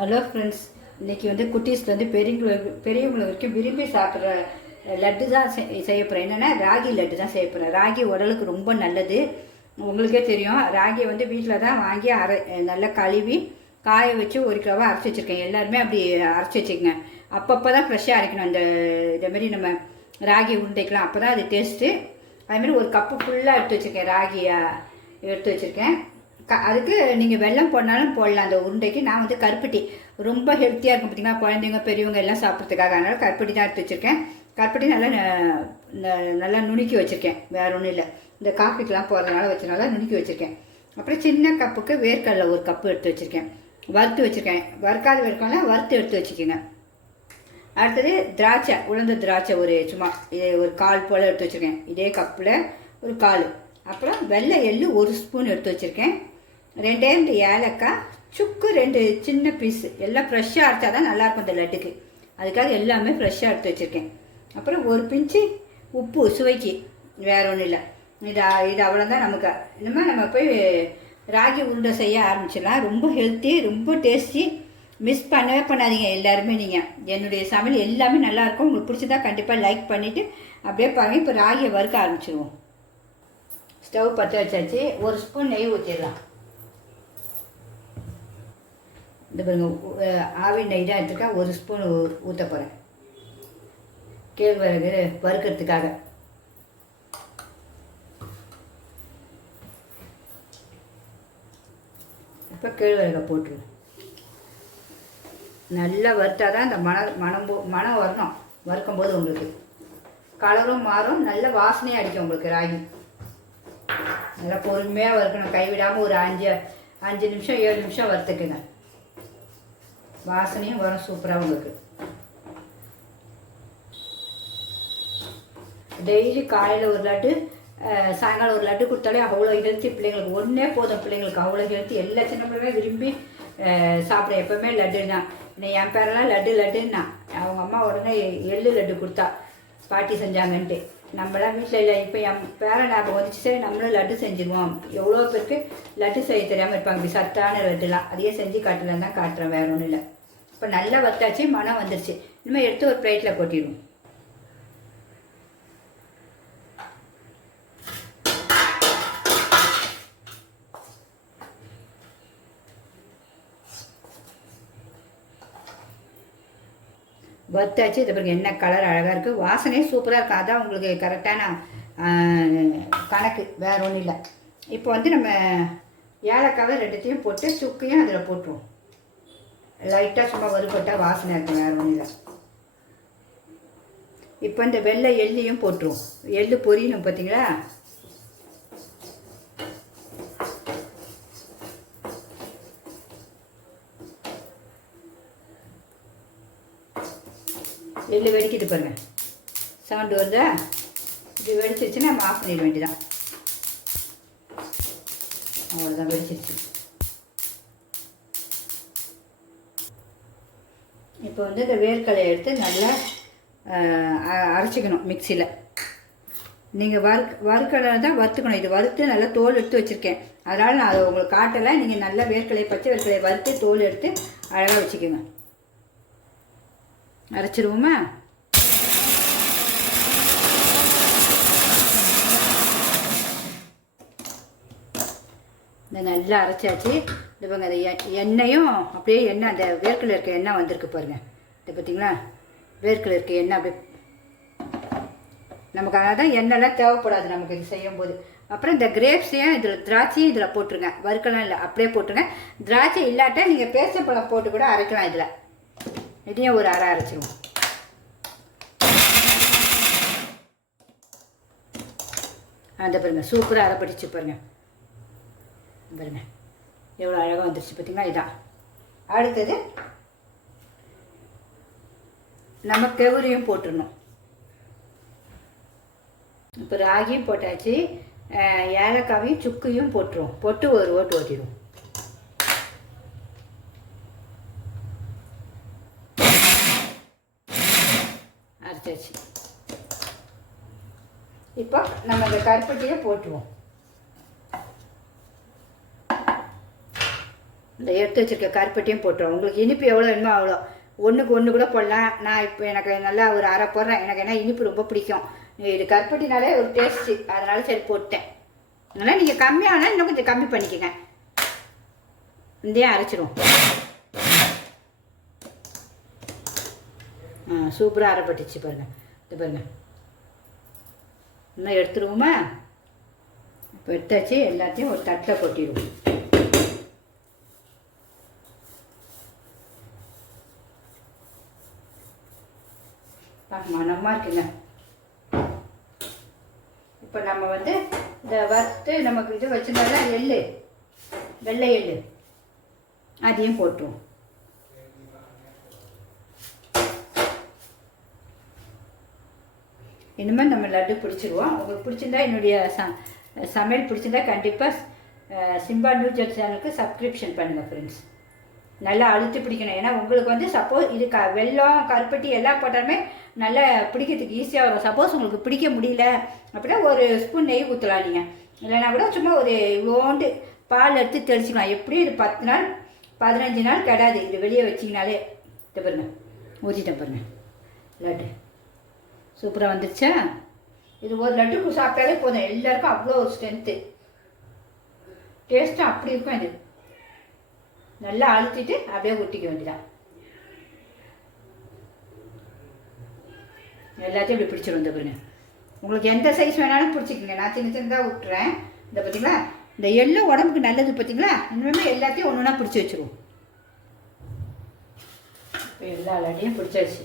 Hello friends, இன்றைக்கி வந்து குட்டீஸ்லேருந்து பெரியவங்களை வரைக்கும் விரும்பி சாப்பிட்ற லட்டு தான் செய்ய போகிறேன். என்னென்னா ராகி லட்டு தான் செய்ய போகிறேன். ராகி உடலுக்கு ரொம்ப நல்லது. உங்களுக்கே தெரியும். ராகியை வந்து வீட்டில் தான் வாங்கி நல்லா கழுவி காய வச்சு 1 கிலோவாக அரைச்சி வச்சுருக்கேன். எல்லாருமே அப்படி அரைச்சி வச்சுக்கோங்க. அப்பப்போ தான் ஃப்ரெஷ்ஷாக அரைக்கணும். இதேமாரி நம்ம ராகி உருண்டைக்கலாம், அப்போ தான் அது டேஸ்ட்டு. அதுமாரி 1 கப்பு ஃபுல்லாக எடுத்து வச்சுருக்கேன். ராகியை எடுத்து வச்சுருக்கேன். அதுக்கு நீங்கள் வெல்லம் போடனாலும் போடலாம். அந்த உருண்டைக்கு நான் வந்து கருப்பட்டி ரொம்ப ஹெல்த்தியாக இருக்கும் பார்த்தீங்கன்னா, குழந்தைங்க பெரியவங்க எல்லாம் சாப்பிட்றதுக்காக. அதனால் கருப்பட்டி தான் எடுத்து வச்சுருக்கேன். கருப்பட்டி நல்லா நுணுக்கி வச்சுருக்கேன். வேறு ஒன்றும் இல்லை, இந்த காஃபிக்கெலாம் போடுறதுனால வச்சனால நுணுக்கி வச்சுருக்கேன். அப்புறம் சின்ன கப்புக்கு வேர்க்கடலை 1 கப்பு எடுத்து வச்சுருக்கேன். வறுத்து வச்சுருக்கேன். வறுக்காத வேர்க்கடலை வறுத்து எடுத்து வச்சுக்கோங்க. அடுத்தது திராட்சை, உலர்ந்த திராட்சை சும்மா 1 கால் போல் எடுத்து வச்சுருக்கேன். இதே கப்பில் 1 கால். அப்புறம் வெள்ளை எள்ளு 1 ஸ்பூன் எடுத்து வச்சுருக்கேன். 2 ஏலக்காய், சுக்கு 2 சின்ன பீஸு. எல்லாம் ஃப்ரெஷ்ஷாக அரைச்சா தான் நல்லாயிருக்கும் இந்த லட்டுக்கு. அதுக்காக எல்லாமே ஃப்ரெஷ்ஷாக எடுத்து வச்சுருக்கேன். அப்புறம் 1 பிஞ்சு உப்பு சுவைக்கு, வேறு ஒன்றும் இல்லை. இது அவ்வளோதான். நமக்கு இனிமேல் நம்ம போய் ராகி உருண்டை செய்ய ஆரம்பிச்சிடலாம். ரொம்ப ஹெல்த்தி, ரொம்ப டேஸ்டி. மிஸ் பண்ணவே பண்ணாதீங்க எல்லாருமே. நீங்கள் என்னுடைய சமையல் எல்லாமே நல்லாயிருக்கும். உங்களுக்கு பிடிச்சதா கண்டிப்பாக லைக் பண்ணிவிட்டு அப்படியே பாருங்கள். இப்போ ராகியை வறுக்க ஆரம்பிச்சிடுவோம். ஸ்டவ் பற்ற வச்சாச்சு. 1 ஸ்பூன் நெய் ஊற்றிடலாம். இந்த பாருங்க, ஆவி நெய் தான் எடுத்துருக்கேன். 1 ஸ்பூன் ஊற்ற போகிறேன். கேழ்வரகு வறுக்கிறதுக்காக. இப்போ கேழ்வரகை போட்டுருவோம். நல்லா வறுத்தா தான் இந்த மனம் வரணும். வறுக்கும்போது உங்களுக்கு கலரும் மாறும், நல்ல வாசனையாக அடிக்கும் உங்களுக்கு ராகி. நல்லா பொறுமையாக வறுக்கணும், கைவிடாமல் ஒரு 5 நிமிஷம் 7 நிமிஷம் வறுத்துக்குங்க. வாசனையும் வரும் சூப்பராக உங்களுக்கு. டெய்லி காலையில் 1 லட்டு, சாயங்காலம் 1 லட்டு கொடுத்தாலே அவ்வளோ ஹெல்த்தி. பிள்ளைங்களுக்கு ஒன்றே போதும். பிள்ளைங்களுக்கு அவ்வளோ ஹெல்த்தி. எல்லா சின்ன பிள்ளைமே விரும்பி சாப்பிட எப்போவுமே லட்டு தான். என் பேரெல்லாம் லட்டுன்னா அவங்க அம்மா உடனே எள்ளு லட்டு கொடுத்தா, பாட்டி செஞ்சாங்கன்ட்டு. நம்மளாம் வீட்டில் இல்லை. இப்போ என் பேரை ஞாபகம் வந்துச்சு, சரி நம்மளும் லட்டு செஞ்சுருவோம். எவ்வளோ பேருக்கு லட்டு செய்ய தெரியாமல் இருப்பாங்க. இப்படி சத்தான லட்டுலாம் அதையே செஞ்சு காட்டலாம் தான் காட்டுறேன், வேறு ஒன்றும் இல்லை. இப்போ நல்லா வத்தாச்சு, மனம் வந்துருச்சு. இனிமேல் எடுத்து ஒரு பிளேட்டில் கொட்டிடுவோம். வத்தாச்சு. இது பிறகு என்ன கலர் அழகாக இருக்குது, வாசனையே சூப்பராக இருக்குது. அதான் உங்களுக்கு கரெக்டான கணக்கு, வேறு ஒன்றும் இல்லை. இப்போ வந்து நம்ம ஏலக்காவை 2த்தையும் போட்டு சுக்கையும் அதில் போட்டுருவோம். லைட்டாக சும்மா வறுபட்டால் வாசனை இருக்கும், வேறு ஒன்றும் இல்லை. இப்போ இந்த வெள்ளை எள்ளையும் போட்டுருவோம். எள்ளு பொரியணும் பார்த்தீங்களா. எள்ளு வெடிக்கிட்டு பாருங்க, சவுண்டு வருதா. இது வெடிச்சிருச்சுன்னா நம்ம ஆஃப் பண்ணிட வேண்டியதான். அவ்வளோதான், வெடிச்சிருச்சு. இப்போ வந்து இந்த வேர்க்கடலையை எடுத்து நல்லா அரைச்சிக்கணும் மிக்சியில். நீங்கள் வறுக்கடலை தான் வறுத்துக்கணும். இது வறுத்து நல்லா தோல் எடுத்து வச்சுருக்கேன், அதனால் நான் அதை உங்களுக்கு காட்டலை. நீங்கள் நல்லா பச்சை வேர்க்கடலையை வறுத்து தோல் எடுத்து அழகாக வச்சுக்கோங்க. அரைச்சிருவோமா. இந்த நல்லா அரைச்சாச்சு. இது பாருங்க, அந்த எண்ணெயும் அப்படியே எண்ணெய், அந்த வேர்க்கடலை இருக்க எண்ணெய் வந்திருக்கு பாருங்கள். இது பார்த்தீங்களா, வேர்க்கடலை இருக்க எண்ணெய் அப்படியே நமக்கு. அதான் எண்ணெய்லாம் தேவைப்படாது நமக்கு இது செய்யும்போது. அப்புறம் இந்த கிரேப்ஸையும் இதில் திராட்சையும் இதில் போட்டுருங்க. வறுக்கலாம் இல்லை, அப்படியே போட்டுருங்க. திராட்சை இல்லாட்ட நீங்கள் பேரிச்சம்பழம் போட்டு கூட அரைக்கலாம். இதில் இதையும் ஒரு அரை அரைச்சிடுவோம். அந்த பாருங்க, சூப்பராக அரைப்படிச்சு பாருங்க. பாருங்க எவ்வளோ அழகாக வந்துருச்சு பார்த்தீங்களா. இதான் அடுத்தது நம்ம கெவுரியும் போட்டுடணும். இப்போ ராகியும் போட்டாச்சு, ஏலக்காவையும் சுக்கையும் போட்டுருவோம். போட்டு ஒரு ஓட்டு ஓட்டிடுவோம். அரைச்சாச்சு. இப்போ நம்ம இந்த கருப்பட்டியை போட்டுருவோம். இந்த எடுத்து வச்சுருக்க கருப்பட்டியும் போட்டுருவோம். உங்களுக்கு இனிப்பு எவ்வளோ வேணுமோ அவ்வளோ, ஒன்றுக்கு ஒன்று கூட போடலாம். நான் இப்போ எனக்கு நல்லா ஒரு அரை போடுறேன். எனக்கு என்ன இனிப்பு ரொம்ப பிடிக்கும். இது கருப்பட்டினாலே ஒரு டேஸ்ட்டு, அதனால சரி போட்டேன். அதனால் நீங்கள் கம்மியானால் இன்னும் கொஞ்சம் கம்மி பண்ணிக்கோங்க. இதையும் அரைச்சிடுவோம். சூப்பராக அரைப்பட்டுச்சு பாருங்கள். இது பாருங்கள், இன்னும் எடுத்துருவோமா? இப்போ எடுத்தாச்சு. எல்லாத்தையும் ஒரு தட்டில் கொட்டிடுவோம். மனமாக இருக்குங்க. இப்போ நம்ம வந்து இந்த வறுத்து நமக்கு இது வச்சுருந்தால எள்ளு, வெள்ளை எள்ளு, அதையும் போட்டுருவோம். இனிமேல் நம்ம லட்டு பிடிச்சிருவோம். உங்களுக்கு பிடிச்சிருந்தா என்னுடைய சமையல் பிடிச்சிருந்தா கண்டிப்பாக சிம்பா நியூஸ் சேனலுக்கு சப்ஸ்கிரிப்ஷன் பண்ணுங்கள் ஃப்ரெண்ட்ஸ். நல்லா அழுத்தி பிடிக்கணும். ஏன்னா உங்களுக்கு வந்து சப்போஸ் இது வெல்லம் கருப்பட்டி எல்லாம் போட்டாலுமே நல்லா பிடிக்கிறதுக்கு ஈஸியாக வரும். சப்போஸ் உங்களுக்கு பிடிக்க முடியல அப்படின்னா ஒரு ஸ்பூன் நெய் ஊற்றலாம் நீங்கள். இல்லைன்னா கூட சும்மா ஒரு இவ்வளோண்டு பால் எடுத்து தெளிச்சிக்கலாம். எப்படியும் இது 10 நாள் 15 நாள் கிடாது. இது வெளியே வச்சிங்கனாலே. இது பாருங்க, ஊற்றிட்டேன் பாருங்க. லட்டு சூப்பராக வந்துருச்சா? இது ஒரு லட்டு சாப்பிட்டாலே போதும். எல்லாருக்கும் அவ்வளோ ஒரு ஸ்ட்ரென்த்து, டேஸ்ட்டும் அப்படி இருக்கும். இது நல்லா அழுத்திட்டு அப்படியே ஊற்றிக்க வேண்டியதான். எல்லாத்தையும் இப்படி பிடிச்சிடும். இந்த பாருங்க, உங்களுக்கு எந்த சைஸ் வேணாலும் பிடிச்சிக்கங்க. நான் சின்ன சின்னதாக விட்டுறேன். இந்த பார்த்தீங்களா, இந்த எள்ளு உடம்புக்கு நல்லது பார்த்தீங்களா? இனிமே எல்லாத்தையும் ஒன்று ஒன்றா பிடிச்சி வச்சுருவோம். இப்போ எல்லா லட்டையும் பிடிச்சாச்சு.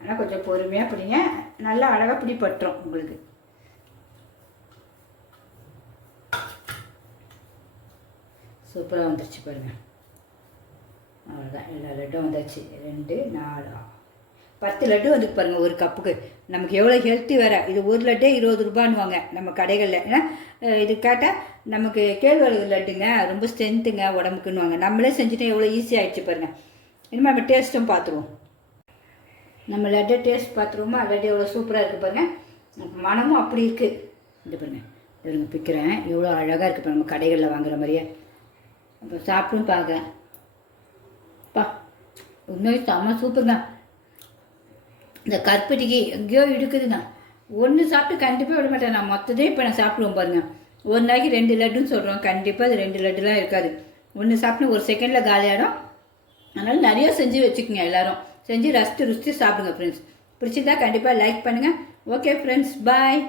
ஆனால் கொஞ்சம் பொறுமையாக பிடிங்க. நல்லா அழகாக பிடிப்பட்டுரும் உங்களுக்கு. சூப்பராக வந்துருச்சு பாருங்கள். அவ்வளோதான், எல்லா லட்டும் வந்தாச்சு. 2 4 10 லட்டு வந்து பாருங்கள் ஒரு கப்புக்கு. நமக்கு எவ்வளோ ஹெல்த்தி வேறு. இது ஒரு லட்டே 20 ரூபான்னுவாங்க நம்ம கடைகளில். ஏன்னா இது கேட்டால் நமக்கு கேழ்வரகு லட்டுங்க ரொம்ப ஸ்ட்ரென்த்துங்க உடம்புக்குன்னுவாங்க. நம்மளே செஞ்சுட்டு எவ்வளோ ஈஸி ஆகிடுச்சு பாருங்கள். இனிமேல் நம்ம டேஸ்ட்டும் பார்த்துருவோம். நம்ம லட்டை டேஸ்ட் பார்த்துருவோமா? லட்டு எவ்வளோ சூப்பராக இருக்குது பாருங்கள். மனமும் அப்படி இருக்குது. இது பாருங்கள், இதுங்க பிக்கிறேன். எவ்வளோ அழகாக இருக்குது. இப்போ நம்ம கடைகளில் வாங்குற மாதிரியே. இப்போ சாப்பிடும் பார்க்குறேன். உண்மையை செம்ம சூப்பருங்க. இந்த கருப்பட்டிக்கு எங்கேயோ இருக்குதுங்க. ஒன்று சாப்பிட்டு கண்டிப்பாக விட மாட்டேன். நான் மொத்தத்தையும் இப்போ நான் சாப்பிடுவோம் பாருங்கள். ஒரு நாளைக்கு 2 லட்டுன்னு சொல்கிறோம். கண்டிப்பாக அது 2 லட்டுலாம் இருக்காது. ஒன்று சாப்பிட்டு ஒரு செகண்டில் காலியாகிடும். அதனால் நிறைய செஞ்சு வச்சுக்கோங்க. எல்லோரும் செஞ்சு ரசித்து ருசித்து சாப்பிடுங்க ஃப்ரெண்ட்ஸ். பிடிச்சிருந்தா கண்டிப்பாக லைக் பண்ணுங்கள். ஓகே ஃப்ரெண்ட்ஸ், பாய்.